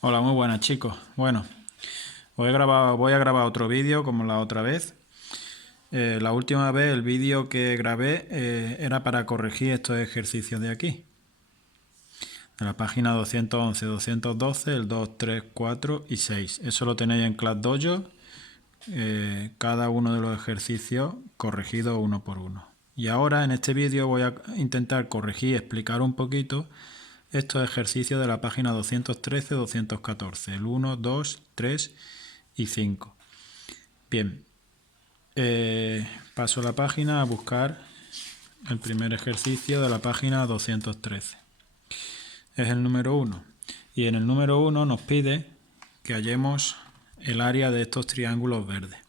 Hola, muy buenas chicos. Bueno, voy a grabar otro vídeo como la otra vez. La última vez el vídeo que grabé era para corregir estos ejercicios de aquí. De la página 211, 212, el 2, 3, 4 y 6. Eso lo tenéis en ClassDojo. Cada uno de los ejercicios corregido uno por uno. Y ahora en este vídeo voy a intentar corregir y explicar un poquito estos ejercicios de la página 213, 214, el 1, 2, 3 y 5. Bien, paso la página a buscar el primer ejercicio de la página 213. Es el número 1. Y en el número 1 nos pide que hallemos el área de estos triángulos verdes.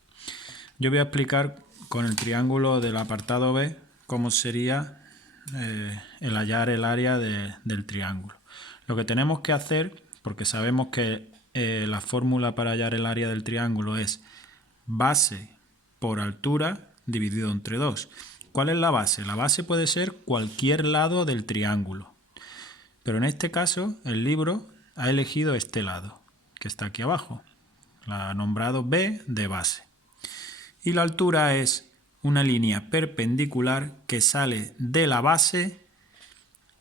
Yo voy a explicar con el triángulo del apartado B cómo sería el hallar el área del triángulo. Lo que tenemos que hacer, porque sabemos que la fórmula para hallar el área del triángulo es base por altura dividido entre 2. ¿Cuál es la base? La base puede ser cualquier lado del triángulo. Pero en este caso el libro ha elegido este lado, que está aquí abajo. La ha nombrado B de base. Y la altura es una línea perpendicular que sale de la base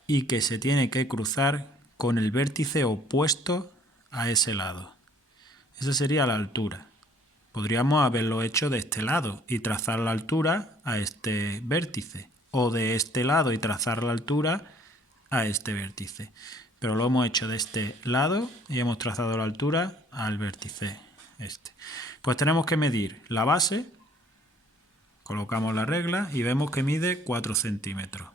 y que se tiene que cruzar con el vértice opuesto a ese lado. Esa sería la altura. Podríamos haberlo hecho de este lado y trazar la altura a este vértice, o de este lado y trazar la altura a este vértice. Pero lo hemos hecho de este lado y hemos trazado la altura al vértice este. Pues tenemos que medir la base, colocamos la regla y vemos que mide 4 centímetros.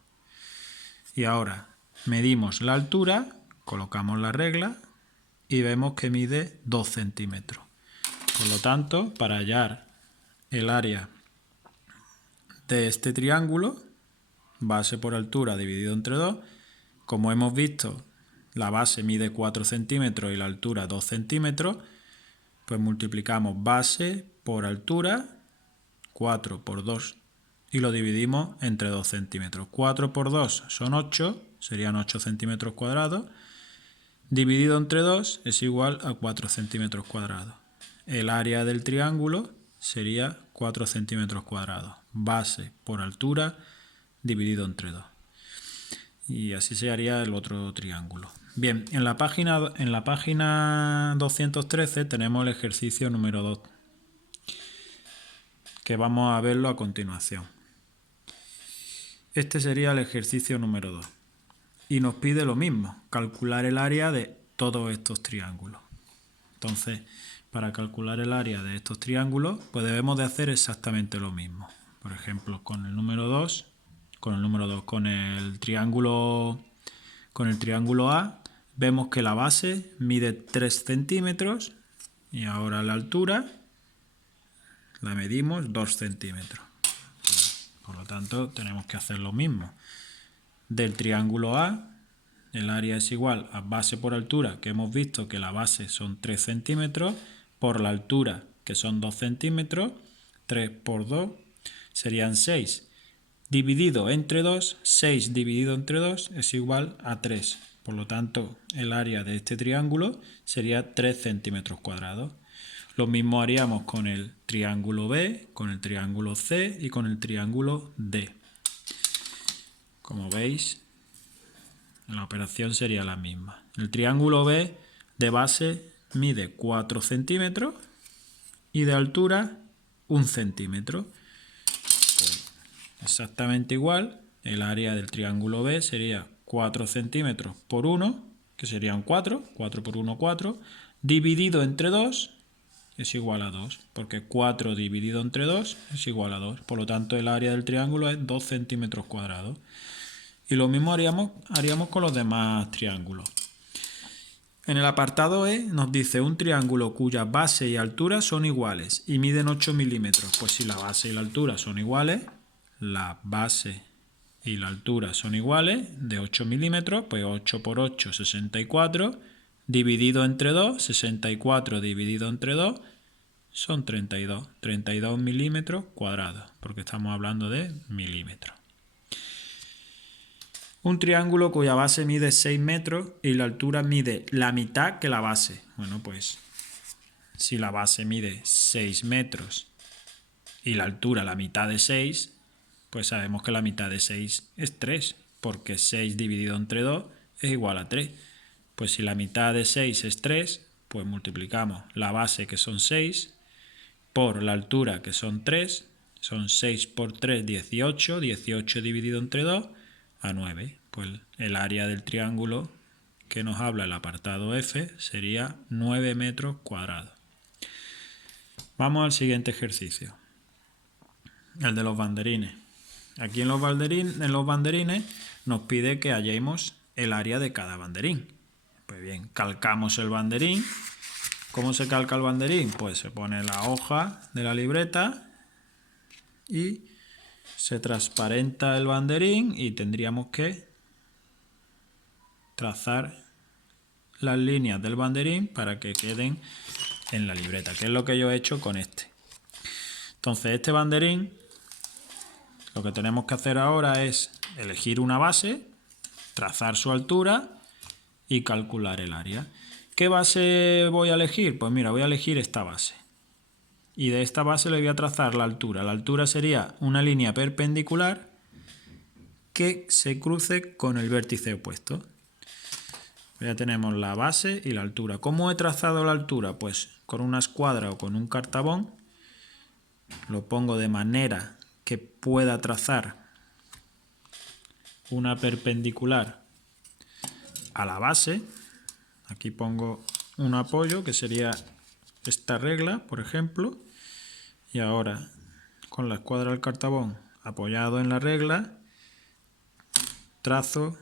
Y ahora medimos la altura, colocamos la regla y vemos que mide 2 centímetros. Por lo tanto, para hallar el área de este triángulo, base por altura dividido entre 2, como hemos visto, la base mide 4 centímetros y la altura 2 centímetros, pues multiplicamos base por altura, 4 por 2, y lo dividimos entre 2 centímetros. 4 por 2 son 8, serían 8 centímetros cuadrados, dividido entre 2 es igual a 4 centímetros cuadrados. El área del triángulo sería 4 centímetros cuadrados. Base por altura dividido entre 2. Y así se haría el otro triángulo. Bien, en la página 213 tenemos el ejercicio número 2, que vamos a verlo a continuación. Este sería el ejercicio número 2. Y nos pide lo mismo, calcular el área de todos estos triángulos. Entonces, para calcular el área de estos triángulos, pues debemos de hacer exactamente lo mismo. Por ejemplo, con el número 2, con el triángulo A, vemos que la base mide 3 centímetros y ahora la altura la medimos 2 centímetros. Por lo tanto, tenemos que hacer lo mismo. Del triángulo A, el área es igual a base por altura, que hemos visto que la base son 3 centímetros, por la altura, que son 2 centímetros, 3 por 2 serían 6. Dividido entre 2, 6 dividido entre 2 es igual a 3. Por lo tanto, el área de este triángulo sería 3 centímetros cuadrados. Lo mismo haríamos con el triángulo B, con el triángulo C y con el triángulo D. Como veis, la operación sería la misma. El triángulo B de base mide 4 centímetros y de altura 1 centímetro. Pues exactamente igual, el área del triángulo B sería 4 centímetros por 1, que serían 4, 4 por 1, 4, dividido entre 2 es igual a 2, porque 4 dividido entre 2 es igual a 2. Por lo tanto, el área del triángulo es 2 centímetros cuadrados. Y lo mismo haríamos con los demás triángulos. En el apartado E nos dice un triángulo cuya base y altura son iguales y miden 8 milímetros. Pues si la base y la altura son iguales, la base y la altura son iguales, de 8 milímetros, pues 8 por 8, 64, dividido entre 2, 64 dividido entre 2, son 32 milímetros cuadrados, porque estamos hablando de milímetros. Un triángulo cuya base mide 6 metros y la altura mide la mitad que la base. Bueno, pues si la base mide 6 metros y la altura la mitad de 6, pues sabemos que la mitad de 6 es 3, porque 6 dividido entre 2 es igual a 3. Pues si la mitad de 6 es 3, pues multiplicamos la base, que son 6, por la altura, que son 3, son 6 por 3, 18, 18 dividido entre 2, a 9. Pues el área del triángulo que nos habla el apartado F sería 9 metros cuadrados. Vamos al siguiente ejercicio, el de los banderines. Aquí en los banderines nos pide que hallemos el área de cada banderín. Pues bien, calcamos el banderín. ¿Cómo se calca el banderín? Pues se pone la hoja de la libreta y se transparenta el banderín y tendríamos que trazar las líneas del banderín para que queden en la libreta, que es lo que yo he hecho con este. Entonces este banderín, lo que tenemos que hacer ahora es elegir una base, trazar su altura y calcular el área. ¿Qué base voy a elegir? Pues mira, voy a elegir esta base. Y de esta base le voy a trazar la altura. La altura sería una línea perpendicular que se cruce con el vértice opuesto. Ya tenemos la base y la altura. ¿Cómo he trazado la altura? Pues con una escuadra o con un cartabón. Lo pongo de manera que pueda trazar una perpendicular a la base. Aquí pongo un apoyo, que sería esta regla, por ejemplo. Y ahora, con la escuadra del cartabón apoyado en la regla, trazo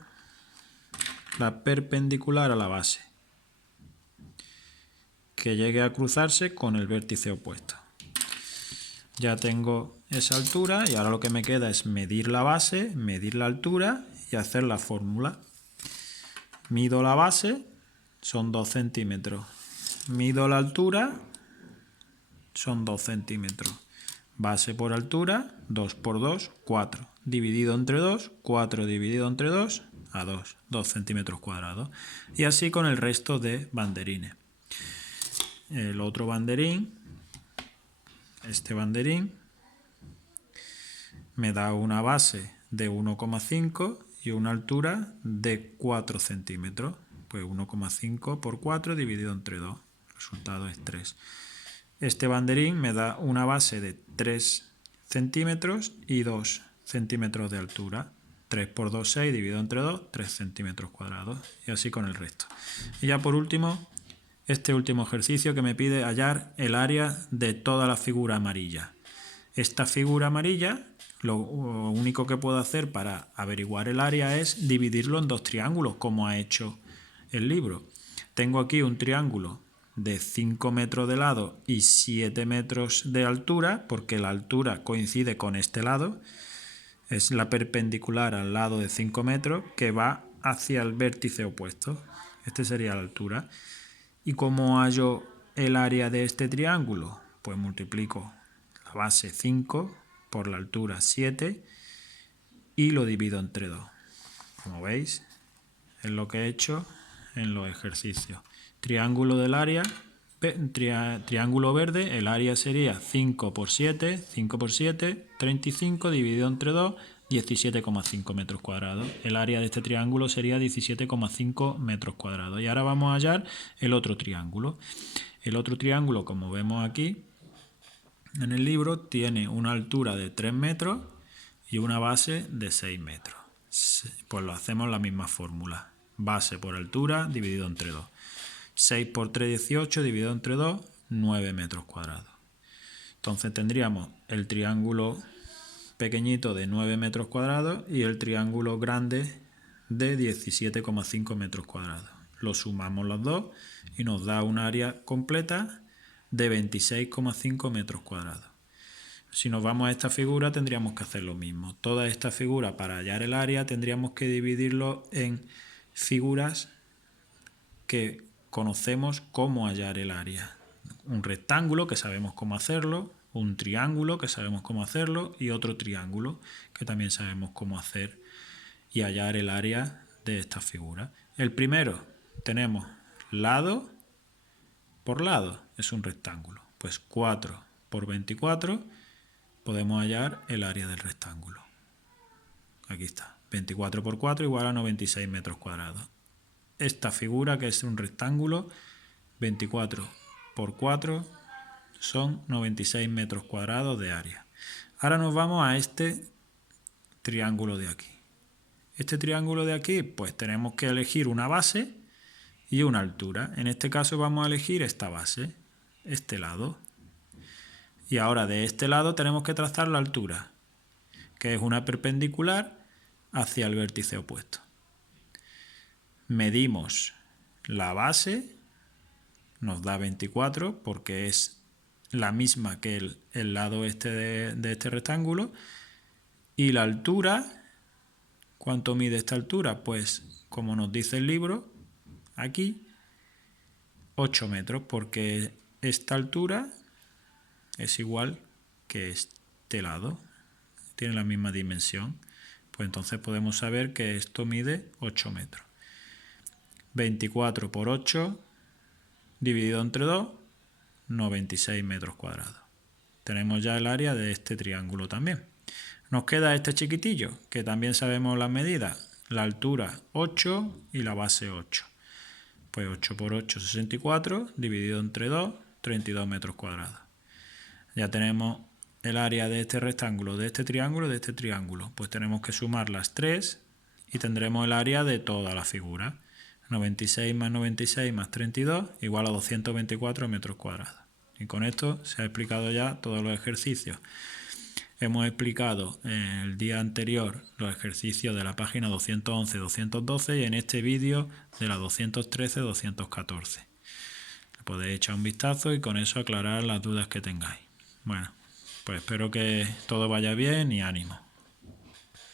la perpendicular a la base, que llegue a cruzarse con el vértice opuesto. Ya tengo esa altura y ahora lo que me queda es medir la base, medir la altura y hacer la fórmula. Mido la base, son 2 centímetros. Mido la altura, son 2 centímetros. Base por altura, 2 por 2, 4. Dividido entre 2, 4 dividido entre 2, a 2, 2 centímetros cuadrados. Y así con el resto de banderines. El otro banderín, este banderín, me da una base de 1,5 y una altura de 4 centímetros. Pues 1,5 por 4 dividido entre 2. El resultado es 3. Este banderín me da una base de 3 centímetros y 2 centímetros de altura. 3 por 2, 6, dividido entre 2, 3 centímetros cuadrados. Y así con el resto. Y ya por último, este último ejercicio que me pide hallar el área de toda la figura amarilla. Esta figura amarilla, lo único que puedo hacer para averiguar el área es dividirlo en dos triángulos, como ha hecho el libro. Tengo aquí un triángulo de 5 metros de lado y 7 metros de altura, porque la altura coincide con este lado, es la perpendicular al lado de 5 metros que va hacia el vértice opuesto. Este sería la altura. ¿Y cómo hallo el área de este triángulo? Pues multiplico la base 5 por la altura 7 y lo divido entre 2. Como veis, es lo que he hecho en los ejercicios. Triángulo del área, triángulo verde, el área sería 5 por 7, 5 por 7, 35 dividido entre 2, 17,5 metros cuadrados. El área de este triángulo sería 17,5 metros cuadrados. Y ahora vamos a hallar el otro triángulo. El otro triángulo, como vemos aquí en el libro, tiene una altura de 3 metros y una base de 6 metros. Pues lo hacemos la misma fórmula. Base por altura dividido entre 2. 6 por 3, 18, dividido entre 2, 9 metros cuadrados. Entonces tendríamos el triángulo pequeñito de 9 metros cuadrados y el triángulo grande de 17,5 metros cuadrados. Lo sumamos los dos y nos da un área completa de 26,5 metros cuadrados. Si nos vamos a esta figura tendríamos que hacer lo mismo. Toda esta figura, para hallar el área, tendríamos que dividirlo en figuras que conocemos cómo hallar el área. Un rectángulo, que sabemos cómo hacerlo, un triángulo, que sabemos cómo hacerlo, y otro triángulo, que también sabemos cómo hacer y hallar el área de esta figura. El primero, tenemos lado por lado, es un rectángulo. Pues 4 por 24 podemos hallar el área del rectángulo. Aquí está, 24 por 4 igual a 96 metros cuadrados. Esta figura, que es un rectángulo, 24 por 4 son 96 metros cuadrados de área. Ahora nos vamos a este triángulo de aquí. Este triángulo de aquí, pues tenemos que elegir una base y una altura. En este caso vamos a elegir esta base, este lado. Y ahora de este lado tenemos que trazar la altura, que es una perpendicular hacia el vértice opuesto. Medimos la base, nos da 24 porque es la misma que el lado este de este rectángulo. Y la altura, ¿cuánto mide esta altura? Pues como nos dice el libro, aquí 8 metros, porque esta altura es igual que este lado, tiene la misma dimensión. Pues entonces podemos saber que esto mide 8 metros. 24 por 8 dividido entre 2, 96 metros cuadrados. Tenemos ya el área de este triángulo también. Nos queda este chiquitillo, que también sabemos las medidas. La altura 8 y la base 8. Pues 8 por 8, 64, dividido entre 2, 32 metros cuadrados. Ya tenemos el área de este rectángulo, de este triángulo, de este triángulo. Pues tenemos que sumar las 3 y tendremos el área de toda la figura. 96 más 96 más 32 igual a 224 metros cuadrados. Y con esto se ha explicado ya todos los ejercicios. Hemos explicado en el día anterior los ejercicios de la página 211-212 y en este vídeo de la 213-214. Le podéis echar un vistazo y con eso aclarar las dudas que tengáis. Bueno, pues espero que todo vaya bien y ánimo.